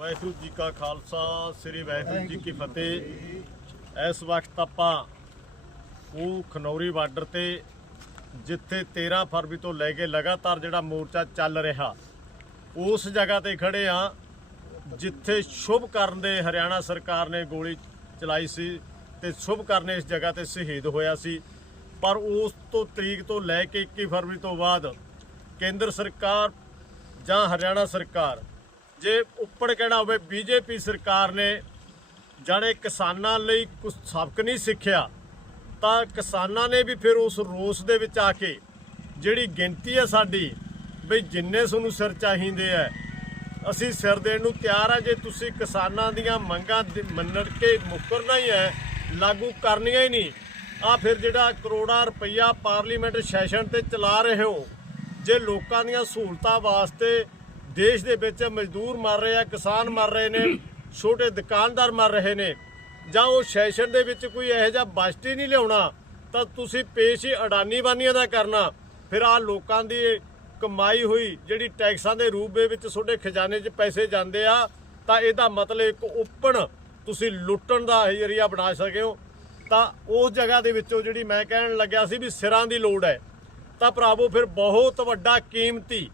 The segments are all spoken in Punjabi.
ਵਾਹਿਗੁਰੂ ਜੀ ਕਾ ਖਾਲਸਾ, ਸ੍ਰੀ ਵਾਹਿਗੁਰੂ ਜੀ ਕੀ ਫਤਿਹ। ਇਸ ਵਕਤ ਆਪਾਂ ਉਹ ਖਨੌਰੀ ਬਾਰਡਰ ਤੇ, ਜਿੱਥੇ 13 ਫਰਵਰੀ ਤੋਂ ਲੈ ਕੇ ਲਗਾਤਾਰ ਜਿਹੜਾ ਮੋਰਚਾ ਚੱਲ ਰਿਹਾ, ਉਸ ਜਗ੍ਹਾ ਤੇ ਖੜੇ ਆ ਜਿੱਥੇ ਸ਼ੁਭ ਕਰਨ ਦੇ ਹਰਿਆਣਾ ਸਰਕਾਰ ਨੇ ਗੋਲੀ ਚਲਾਈ ਸੀ ਤੇ ਸ਼ੁਭ ਕਰਨ ਇਸ ਜਗ੍ਹਾ ਤੇ ਸ਼ਹੀਦ ਹੋਇਆ ਸੀ। ਪਰ ਉਸ ਤੋਂ ਤਰੀਕ ਤੋਂ ਲੈ ਕੇ 21 ਫਰਵਰੀ ਤੋਂ ਬਾਅਦ ਕੇਂਦਰ ਸਰਕਾਰ ਜਾਂ ਹਰਿਆਣਾ ਸਰਕਾਰ ਜੇ ਉੱਪਰ ਕਹਿਣਾ ਹੋਵੇ, ਬੀਜੇਪੀ ਸਰਕਾਰ ਨੇ ਜਾਣੇ ਕਿਸਾਨਾਂ ਲਈ ਕੁਝ ਸਬਕ ਨਹੀਂ ਸਿੱਖਿਆ, ਤਾਂ ਕਿਸਾਨਾਂ ਨੇ ਵੀ ਫਿਰ ਉਸ ਰੋਸ ਦੇ ਵਿੱਚ ਆ ਕੇ ਜਿਹੜੀ ਗਿਣਤੀ ਹੈ ਸਾਡੀ, ਬਈ ਜਿੰਨੇ ਤੁਹਾਨੂੰ ਸਿਰ ਚਾਹੀਦੇ ਆ, ਅਸੀਂ ਸਿਰ ਦੇਣ ਨੂੰ ਤਿਆਰ ਆ, ਜੇ ਤੁਸੀਂ ਕਿਸਾਨਾਂ ਦੀਆਂ ਮੰਗਾਂ ਮੰਨਣ ਕੇ ਮੁਕਰਨਾ ਹੀ ਹੈ, ਲਾਗੂ ਕਰਨੀਆਂ ਹੀ ਨਹੀਂ ਆ ਫਿਰ ਜਿਹੜਾ ਕਰੋੜਾਂ ਰੁਪਈਆ ਪਾਰਲੀਮੈਂਟ ਸੈਸ਼ਨ ਤੇ ਚਲਾ ਰਹੇ ਹੋ, ਜੇ ਲੋਕਾਂ ਦੀਆਂ ਸਹੂਲਤਾਂ ਵਾਸਤੇ ਦੇਸ਼ ਦੇ ਵਿੱਚ ਮਜ਼ਦੂਰ ਮਰ ਰਹੇ ਆ, ਕਿਸਾਨ ਮਰ ਰਹੇ ਨੇ, ਛੋਟੇ ਦੁਕਾਨਦਾਰ ਮਰ ਰਹੇ ਨੇ, ਜਾਂ ਉਹ ਸੈਸ਼ਨ ਦੇ ਵਿੱਚ ਕੋਈ ਇਹੋ ਜਿਹਾ ਬਜਟ ਹੀ ਨਹੀਂ ਲਿਆਉਣਾ, ਤਾਂ ਤੁਸੀਂ ਪੇਸ਼ ਹੀ ਅਡਾਨੀ ਬਾਨੀਆਂ ਦਾ ਕਰਨਾ। ਫਿਰ ਆ ਲੋਕਾਂ ਦੀ ਕਮਾਈ ਹੋਈ, ਜਿਹੜੀ ਟੈਕਸਾਂ ਦੇ ਰੂਪ ਦੇ ਵਿੱਚ ਤੁਹਾਡੇ ਖਜ਼ਾਨੇ 'ਚ ਪੈਸੇ ਜਾਂਦੇ ਆ, ਤਾਂ ਇਹਦਾ ਮਤਲਬ ਇੱਕ ਓਪਨ ਤੁਸੀਂ ਲੁੱਟਣ ਦਾ ਜ਼ਰੀਆ ਬਣਾ ਸਕੇ ਹੋ। ਤਾਂ ਉਸ ਜਗ੍ਹਾ ਦੇ ਵਿੱਚੋਂ ਜਿਹੜੀ ਮੈਂ ਕਹਿਣ ਲੱਗਿਆ ਸੀ ਵੀ ਸਿਰਾਂ ਦੀ ਲੋੜ ਹੈ, ਤਾਂ ਭਰਾਵੋ ਫਿਰ ਬਹੁਤ ਵੱਡਾ ਕੀਮਤੀ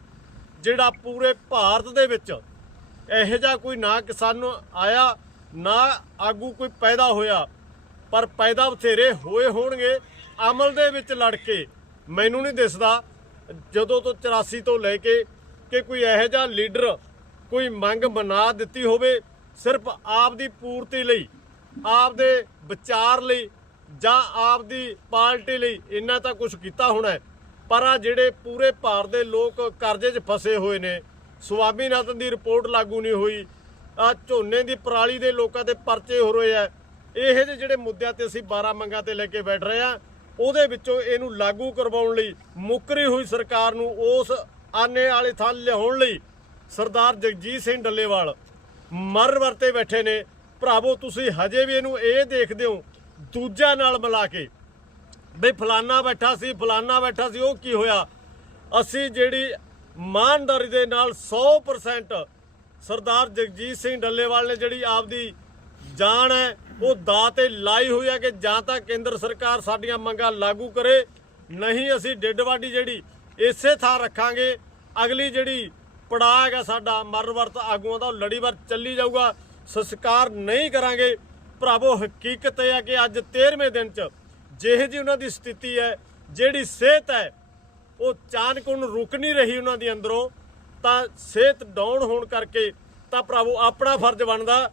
ਜਿਹੜਾ ਪੂਰੇ ਭਾਰਤ ਦੇ ਵਿੱਚ ਇਹੋ ਜਿਹਾ ਕੋਈ ਨਾ ਕਿਸਾਨ ਆਇਆ, ਨਾ ਆਗੂ ਕੋਈ ਪੈਦਾ ਹੋਇਆ, ਪਰ ਪੈਦਾ ਬਥੇਰੇ ਹੋਏ ਹੋਣਗੇ, ਅਮਲ ਦੇ ਵਿੱਚ ਲੜ ਕੇ ਮੈਨੂੰ ਨਹੀਂ ਦਿਸਦਾ ਜਦੋਂ ਤੋਂ 84 ਤੋਂ ਲੈ ਕੇ ਕਿ ਕੋਈ ਇਹੋ ਜਿਹਾ ਲੀਡਰ ਕੋਈ ਮੰਗ ਬਣਾ ਦਿੱਤੀ ਹੋਵੇ, ਸਿਰਫ ਆਪ ਦੀ ਪੂਰਤੀ ਲਈ ਆਪ ਦੇ ਵਿਚਾਰ ਲਈ ਜਾਂ ਆਪ ਦੀ ਪਾਰਟੀ ਲਈ ਇੰਨਾ ਤਾਂ ਕੁਝ ਕੀਤਾ ਹੋਣਾ ਹੈ। ਪਰ ਆ ਜਿਹੜੇ ਪੂਰੇ ਭਾਰਤ ਦੇ ਲੋਕ ਕਰਜ਼ੇ 'ਚ ਫਸੇ ਹੋਏ ਨੇ, ਸੁਆਮੀਨਾਥਨ ਦੀ ਰਿਪੋਰਟ ਲਾਗੂ ਨਹੀਂ ਹੋਈ, ਆ ਝੋਨੇ ਦੀ ਪਰਾਲੀ ਦੇ ਲੋਕਾਂ ਦੇ ਪਰਚੇ ਹੋ ਰਹੇ ਆ, ਇਹੋ ਜਿਹੇ ਜਿਹੜੇ ਮੁੱਦਿਆਂ ਤੇ ਅਸੀਂ 12 ਮੰਗਾਂ ਤੇ ਲੈ ਕੇ ਬੈਠ ਰਹੇ ਆ, ਉਹਦੇ ਵਿੱਚੋਂ ਇਹਨੂੰ ਲਾਗੂ ਕਰਵਾਉਣ ਲਈ ਮੁੱਕਰੀ ਹੋਈ ਸਰਕਾਰ ਨੂੰ ਉਸ ਆਨੇ ਵਾਲੇ ਥਾਂ ਲਿਆਉਣ ਲਈ ਸਰਦਾਰ ਜਗਜੀਤ ਸਿੰਘ ਡੱਲੇਵਾਲ ਮਰ ਵਰਤੇ ਬੈਠੇ ਨੇ। ਭਰਾਵੋ, ਤੁਸੀਂ ਹਜੇ ਵੀ ਇਹਨੂੰ ਇਹ ਦੇਖਦੇ ਹੋ, ਦੂਜਿਆਂ ਨਾਲ ਮਿਲਾ ਕੇ। ਬਈ ਫਲਾਨਾ ਬੈਠਾ ਸੀ, ਫਲਾਨਾ ਬੈਠਾ ਸੀ, ਉਹ ਕੀ ਹੋਇਆ? ਅਸੀਂ ਜਿਹੜੀ ਇਮਾਨਦਾਰੀ ਦੇ ਨਾਲ 100% ਸਰਦਾਰ ਜਗਜੀਤ ਸਿੰਘ ਡੱਲੇਵਾਲ ਨੇ ਜਿਹੜੀ ਆਪਦੀ ਜਾਨ ਹੈ, ਉਹ ਦਾ ਤੇ ਲਾਈ ਹੋਈ ਹੈ ਕਿ ਜਾਂ ਤਾਂ ਕੇਂਦਰ ਸਰਕਾਰ ਸਾਡੀਆਂ ਮੰਗਾਂ ਲਾਗੂ ਕਰੇ, ਨਹੀਂ ਅਸੀਂ ਡਿੱਡ ਵਾਡੀ ਜਿਹੜੀ ਇਸੇ ਥਾਂ ਰੱਖਾਂਗੇ। ਅਗਲੀ ਜਿਹੜੀ ਪੜਾਅ ਹੈਗਾ ਸਾਡਾ, ਮਰਵਰਤ ਆਗੂਆਂ ਦਾ, ਉਹ ਲੜੀਵਾਰ ਚੱਲੀ ਜਾਊਗਾ। ਸੰਸਕਾਰ ਨਹੀਂ ਕਰਾਂਗੇ। ਭਰਾਵੋ, ਹਕੀਕਤ ਇਹ ਹੈ ਕਿ ਅੱਜ 13ਵੇਂ ਦਿਨ 'ਚ ਜਿਹੇ ਜੀ ਉਹਨਾਂ ਦੀ ਸਥਿਤੀ ਹੈ, ਜਿਹੜੀ ਸਿਹਤ ਹੈ, ਉਹ ਚਾਨਕ ਰੁਕ ਨਹੀਂ ਰਹੀ ਉਹਨਾਂ ਦੇ ਅੰਦਰੋਂ, ਤਾਂ ਸਿਹਤ ਡਾਊਨ ਹੋਣ ਕਰਕੇ ਤਾਂ ਭਰਾਵੋ ਆਪਣਾ ਫਰਜ਼ ਬਣਦਾ,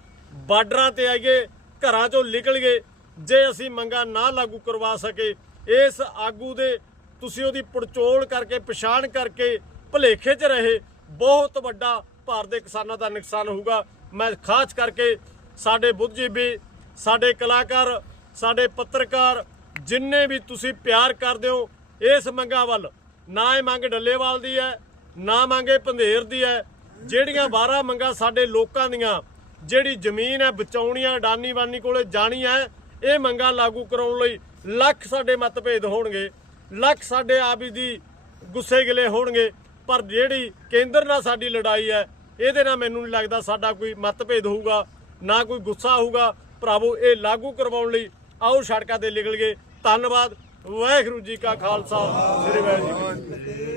ਬਾਰਡਰਾਂ ਤੇ ਆਈਏ, ਘਰਾਂ ਚੋਂ ਨਿਕਲ ਗਏ, ਜੇ ਅਸੀਂ ਮੰਗਾਂ ਨਾ ਲਾਗੂ ਕਰਵਾ ਸਕੇ, ਇਸ ਆਗੂ ਦੇ ਤੁਸੀਂ ਉਹਦੀ ਪੜਚੋਲ ਕਰਕੇ, ਪਛਾਣ ਕਰਕੇ, ਭਲੇਖੇ 'ਚ ਰਹੇ, ਬਹੁਤ ਵੱਡਾ ਭਾਰਤ ਦੇ ਕਿਸਾਨਾਂ ਦਾ ਨੁਕਸਾਨ ਹੋਊਗਾ। ਮੈਂ ਖਾਸ ਕਰਕੇ ਸਾਡੇ ਬੁੱਧਜੀਵੀ, ਸਾਡੇ ਕਲਾਕਾਰ, ਸਾਡੇ ਪੱਤਰਕਾਰ ਜਿੰਨੇ ਵੀ ਤੁਸੀਂ ਪਿਆਰ ਕਰਦੇ ਹੋ, ਇਸ ਮੰਗਾਂ ਵੱਲ, ਨਾ ਇਹ ਮੰਗ ਡੱਲੇਵਾਲ ਦੀ ਹੈ, ਨਾ ਮੰਗੇ ਪੰਧੇਰ ਦੀ ਹੈ। ਜਿਹੜੀਆਂ 12 ਮੰਗਾਂ ਸਾਡੇ ਲੋਕਾਂ ਦੀਆਂ, ਜਿਹੜੀ ਜ਼ਮੀਨ ਹੈ ਬਚਾਉਣੀਆਂ ਅਡਾਨੀ ਵਾਨੀ ਕੋਲੇ ਜਾਣੀ ਹੈ, ਇਹ ਮੰਗਾਂ ਲਾਗੂ ਕਰਾਉਣ ਲਈ ਲੱਖ ਸਾਡੇ ਮਤਭੇਦ ਹੋਣਗੇ, ਲੱਖ ਸਾਡੇ ਆਪ ਹੀ ਦੀ ਗੁੱਸੇ ਗਿਲੇ ਹੋਣਗੇ। ਪਰ ਜਿਹੜੀ ਕੇਂਦਰ ਨਾਲ ਸਾਡੀ ਲੜਾਈ ਹੈ, ਇਹਦੇ ਨਾਲ ਮੈਨੂੰ ਨਹੀਂ ਲੱਗਦਾ ਸਾਡਾ ਕੋਈ ਮਤਭੇਦ ਹੋਊਗਾ, ਨਾ ਕੋਈ ਗੁੱਸਾ ਹੋਊਗਾ। ਭਰਾਵੋ, ਇਹ ਲਾਗੂ ਕਰਵਾਉਣ ਲਈ ਆਓ ਸੜਕਾਂ ਤੇ ਨਿਕਲ ਗਏ। ਧੰਨਵਾਦ। ਵਾਹਿਗੁਰੂ ਜੀ ਕਾ ਖਾਲਸਾ। ਸ੍ਰੀ ਵਾਹਿਗੁਰੂ ਜੀ